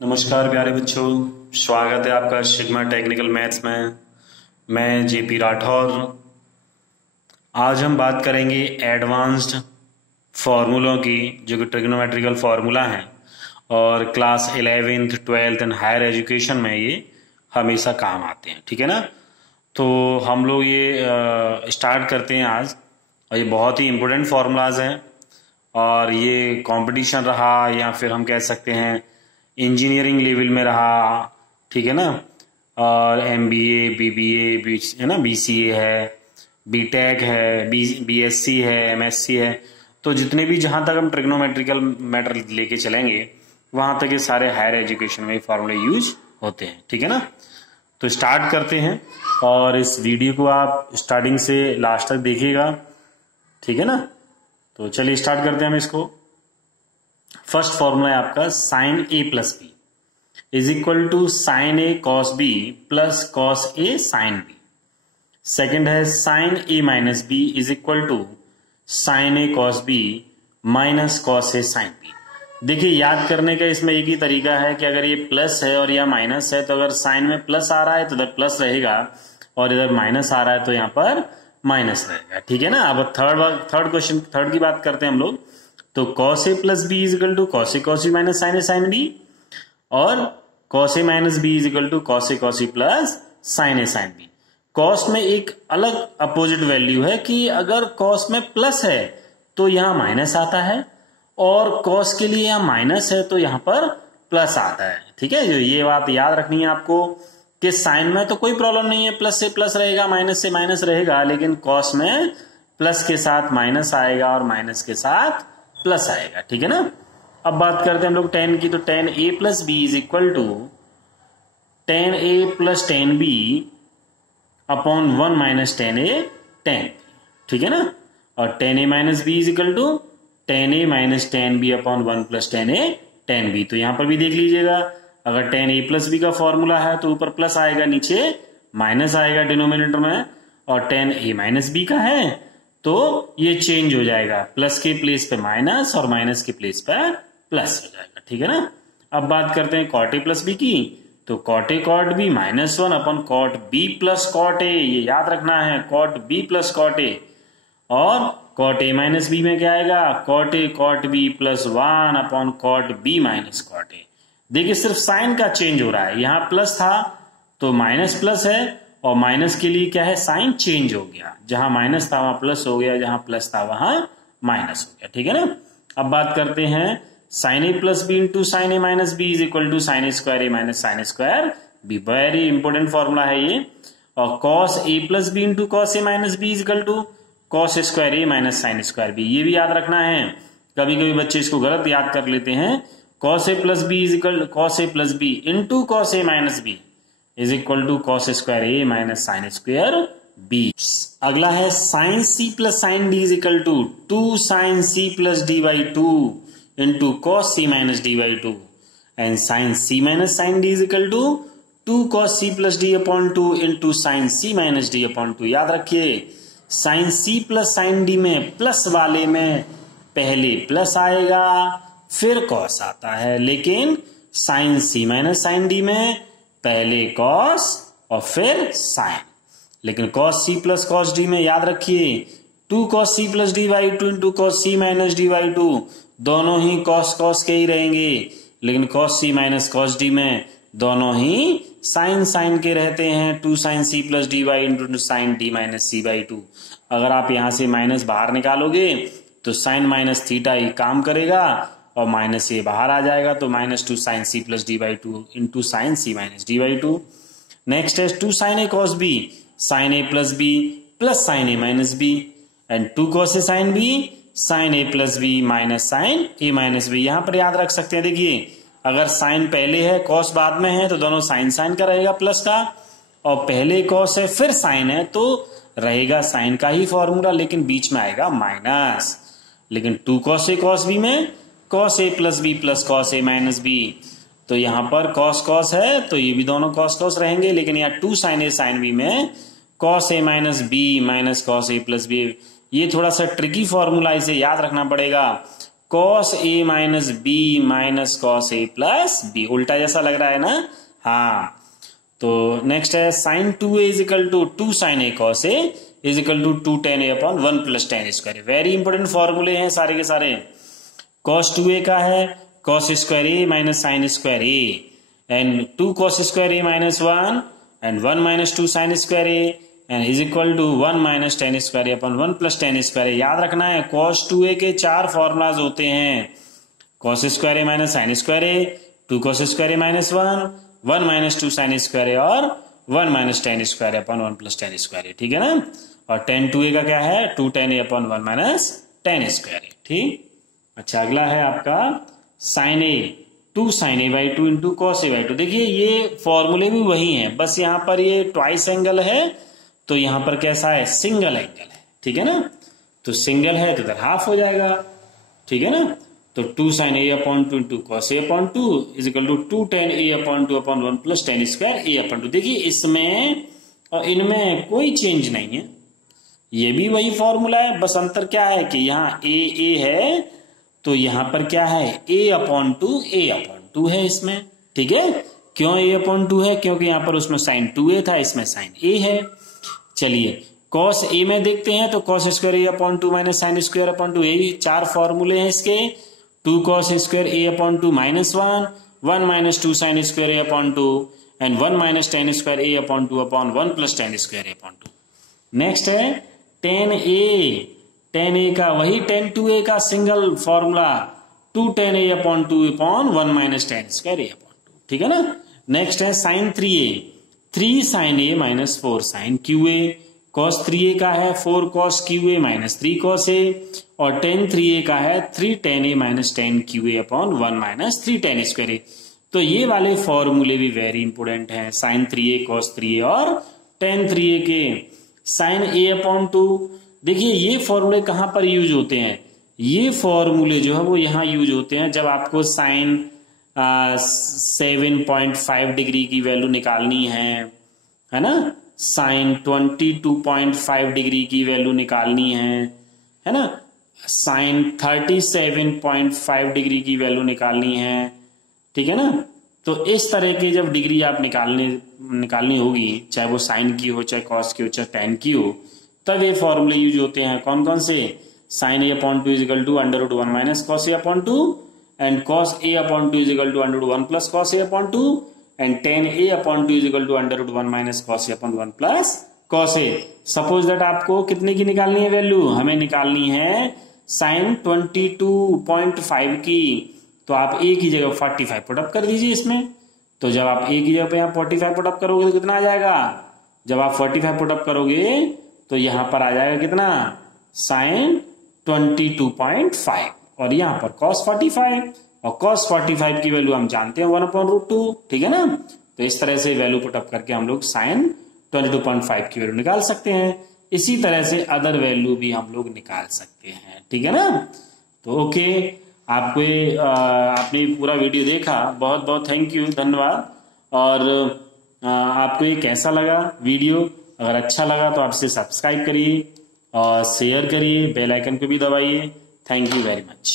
नमस्कार प्यारे बच्चों, स्वागत है आपका सिग्मा टेक्निकल मैथ्स में। मैं जेपी राठौर। आज हम बात करेंगे एडवांस्ड फार्मूलों की, जो कि ट्रिग्नोमेट्रिकल फार्मूला हैं और class 11th 12th and higher education में ये हमेशा काम आते हैं। ठीक है ना। तो हम लोग ये स्टार्ट करते हैं आज, और ये बहुत ही इम्पोर्टेंट फार्मूलाज हैं और ये कंपटीशन रहा या फिर हम कह सकते हैं इंजीनियरिंग लेवल में रहा। ठीक है ना। और MBA BBA है ना, BCA है, BTech है, BSc है, MSc है। तो जितने भी जहाँ तक हम ट्रिग्नोमेट्रिकल मैटर लेके चलेंगे वहाँ तक ये सारे हायर एजुकेशन में फार्मूले यूज होते हैं। ठीक है ना। तो स्टार्ट करते हैं और इस वीडियो को आप स्टार्टिंग से लास्ट तक देखिएगा। ठीक है ना। तो चलिए स्टार्ट करते हैं हम इसको। फर्स्ट फॉर्मूला है आपका sine A plus B is equal to sine A cos B plus cos A sine B। Second है sine A minus B is equal to sine A cos B minus cos A sine B। देखिए, याद करने का इसमें एक ही तरीका है कि अगर ये प्लस है और यह माइनस है तो अगर साइन में प्लस आ रहा है तो इधर प्लस रहेगा और इधर माइनस आ रहा है तो यहाँ पर माइनस रहेगा। ठीक है ना। अब थर्ड की बात करते हैं हम लोग। तो cos A plus B is equal to cos A cos B minus sine A sine B, और cos A minus B is equal to cos A cos B plus sine A sine B। cos में एक अलग opposite value है कि अगर cos में plus है तो यहां माइनस आता है, और cos के लिए यहां माइनस है तो यहां पर प्लस आता है। ठीक है। ये बात याद रखनी है आपको कि साइन में तो कोई प्रॉब्लम नहीं है, प्लस से प्लस रहेगा, माइनस से माइनस रहेगा, लेकिन cos में प्लस के साथ माइनस आएगा और माइनस के साथ प्लस आएगा। ठीक है ना। अब बात करते हैं हम लोग tan की। तो tan A plus B is equal to tan A plus tan B upon 1 minus tan A tan B। ठीक है ना। और tan A minus B is equal to tan A minus tan B upon 1 plus tan A tan B। तो यहां पर भी देख लीजिएगा, अगर tan A प्लस B का फॉर्मूला है तो ऊपर प्लस आएगा, नीचे माइनस आएगा डिनोमिनेटर में, और tan A माइनस B का है तो ये चेंज हो जाएगा, प्लस के प्लेस पे माइनस और माइनस के प्लेस पे प्लस हो जाएगा। ठीक है ना। अब बात करते हैं cot A प्लस बी की। तो cot A cot B minus 1 upon cot B plus cot A, ये याद रखना है, cot B plus cot A। और cot A माइनस B में क्या आएगा, cot A cot B plus 1 upon cot B minus cot A। देखिए, सिर्फ साइन का चेंज हो रहा है, यहां प्लस था तो माइनस प्लस है, और माइनस के लिए क्या है, साइन चेंज हो गया, जहां माइनस था वहां प्लस हो गया, जहां प्लस था वहां माइनस हो गया। ठीक है ना। अब बात करते हैं sine A plus B into sine A minus B is equal to sine A square A minus sine square B. Very important formula है ये। और cos A plus B into cos A minus B is equal to cos square A minus sine square B. ये भी याद रखना है, कभी कभी बच्चे इसको गलत याद कर लेते हैं। cos A plus B is equal cos A plus B into cos A minus B is equal to cos square A minus sine square B। अगला है sine C plus sine D is equal to 2 sine C plus D by 2 into cos C minus D by 2, and sine C minus sine D is equal to 2 cos C plus D upon 2 into sine C minus D upon 2। याद रखिए, sine C plus sine D में plus वाले में पहले plus आएगा फिर cos आता है, लेकिन sine C minus sine D में पहले कॉस और फिर साइन। लेकिन cos C plus cos D में याद रखिए 2 cos C plus D by 2 into cos C minus D by 2, दोनों ही कॉस कॉस के ही रहेंगे, लेकिन cos C minus cos D में दोनों ही साइन साइन के रहते हैं। 2 sine C plus D by into sine D minus C by 2। अगर आप यहां से माइनस बाहर निकालोगे तो साइन माइनस थीटा ही काम करेगा और माइनस ये बाहर आ जाएगा, तो minus 2 sine C plus D by 2 into sine C minus D by 2। Next है 2 sine A cos B sine A plus B plus sine A minus B, and 2 cos A sine B sine A plus B minus sine A minus B। यहां पर याद रख सकते हैं, देखिए अगर sign पहले है कॉस बाद में है तो दोनों साइन साइन का रहेगा प्लस का, और पहले कॉस है फिर साइन है तो रहेगा साइन का ही फॉर्मूला, लेकिन बीच में आएगा माइनस। लेकिन 2 कॉस A कॉस B में cos A plus B plus cos A minus B, तो यहां पर cos cos है तो ये भी दोनों cos cos रहेंगे, लेकिन यहाँ 2 साइन A साइन B में cos A minus B minus cos A plus B. ये थोड़ा सा ट्रिकी फॉर्मूला, इसे याद रखना पड़ेगा। Cos A minus B minus cos A plus B, उल्टा जैसा लग रहा है ना। हाँ, तो नेक्स्ट है sine 2a is equal to 2 sine A cos A is equal to 2 tan a upon 1 plus tan square. Very important फॉर्मूले हैं सारे के सारे। कॉस 2a का है cos square A minus sine square A, and 2 cos square A minus 1 and 1 minus 2 sine square A and is equal to 1 minus tan square A upon 1 plus tan square ए। याद रखना है cos 2a के 4 formulas होते हैं, cos square A minus sine square A, 2 cos square A minus 1 minus 2 sine square ए और 1 minus tan square A upon 1 plus tan square A. ठीक है ना। और tan 2a का क्या है 2 tan a upon 1 minus tan square A. ठीक। अच्छा, अगला है आपका sine A 2 sine A by 2 into cos A by 2। देखिए ये फॉर्मूले भी वही हैं, बस यहाँ पर ये ट्वाइस एंगल है तो यहाँ पर कैसा है सिंगल एंगल है। ठीक है ना, तो सिंगल है तो इधर हाफ हो जाएगा। ठीक है ना, तो 2 sine A upon 2 into cos A upon 2 is equal to 2 tan a upon 2 upon 1 plus tan square A upon 2। देखिए इसमें और इनमें कोई चेंज नहीं है, ये भी वही फॉर्मूला है, बस अंतर क्या है कि यहाँ ए है तो यहाँ पर क्या है a अपॉन 2 है इसमें। ठीक है, क्यों a अपॉन 2 है, क्योंकि यहाँ पर उसमें साइन 2a था, इसमें साइन a है। चलिए कॉस ए में देखते हैं तो cos square A upon 2 minus sine square upon 2, यही 4 फॉर्मूले हैं इसके। 2 cos square A upon 2 minus 1 minus 2 sine square A upon 2 and 1 minus tan square A upon 2 upon 1 plus tan square A upon 2। Next है tan a का वही tan 2a का single formula 2 tan a upon 2 upon 1 minus tan square A upon 2। ठीक है ना। Next है sine 3a 3 sine A minus 4 sine cube A, cos 3a का है 4 cos cube A minus 3 cos A, और tan 3a का है 3 tan a minus tan cube A upon 1 minus 3 tan square A. तो ये वाले फॉर्मूले भी वेरी इंपोर्टेंट हैं, साइन 3a कॉस 3a और tan 3a के साइन a अपॉन 2। देखिए ये फॉर्मूले कहां पर यूज होते हैं, ये फॉर्मूले जो है वो यहाँ यूज होते हैं जब आपको साइन 7.5 डिग्री की वैल्यू निकालनी है ना, साइन 22.5 डिग्री की वैल्यू निकालनी है ना, साइन 37.5 डिग्री की वैल्यू निकालनी है। ठीक है ना, तो इस तरह की जब डिग्री आप निकालनी होगी, चाहे वो साइन की हो, चाहे कॉस की हो, चाहे टेन की हो, तब ये फॉर्मूले यूज होते हैं। कौन कौन से, sine A upon 2 is equal to under root 1 minus cos A upon 2 and cos a upon 2 is equal to under root 1 plus cos a upon 2 and tan a upon 2 is equal to under root 1 minus cos a upon 1 plus cos a। Suppose that आपको कितने की निकालनी है value, हमें निकालनी है sign 22.5 की, तो आप a की जगह 45 पुटअप कर दीजिए इसमें। तो जब आप a की जगह पे यहाँ 45 पुटअप करोगे तो कितना आ जाएगा, जब आप 45 पुटअप करोगे तो यहाँ पर आ जाएगा कितना, साइन 22.5 और यहाँ पर cos 45, और cos 45 की वैल्यू हम जानते हैं 1/√2। ठीक है ना, तो इस तरह से वैल्यू पुटअप करके हम लोग साइन 22.5 की वैल्यू निकाल सकते हैं। इसी तरह से अदर वैल्यू भी हम लोग निकाल सकते हैं। ठीक है ना, तो ओके, आपने पूरा वीडियो देखा, बहुत बहुत थैंक यू, धन्यवाद। और आपको ये कैसा लगा वीडियो, अगर अच्छा लगा तो आप इसे सब्सक्राइब करिए और शेयर करिए, बेल आइकन को भी दबाइए। Thank you very much.